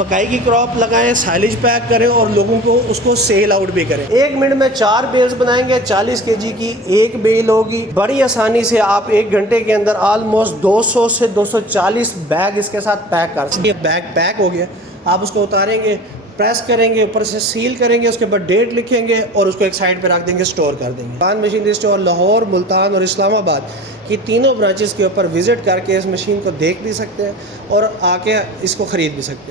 मकाई की क्रॉप लगाएं, साइलेज पैक करें और लोगों को उसको सेल आउट भी करें। 1 मिनट में 4 बेल्स बनाएंगे, 40 केजी की एक बेल होगी। बड़ी आसानी से आप 1 घंटे के अंदर ऑलमोस्ट 200 से 240 बैग इसके साथ पैक कर सकते हैं। बैग पैक हो गया, आप उसको उतारेंगे, प्रेस करेंगे, ऊपर से सील करेंगे, उसके बाद डेट लिखेंगे और उसको एक साइड पे रख देंगे, स्टोर कर देंगे। खान मशीनरी स्टोर लाहौर, मुल्तान और इस्लामाबाद की तीनों ब्रांचेस के ऊपर विजिट करके इस मशीन को देख भी सकते हैं और आके इसको ख़रीद भी सकते हैं।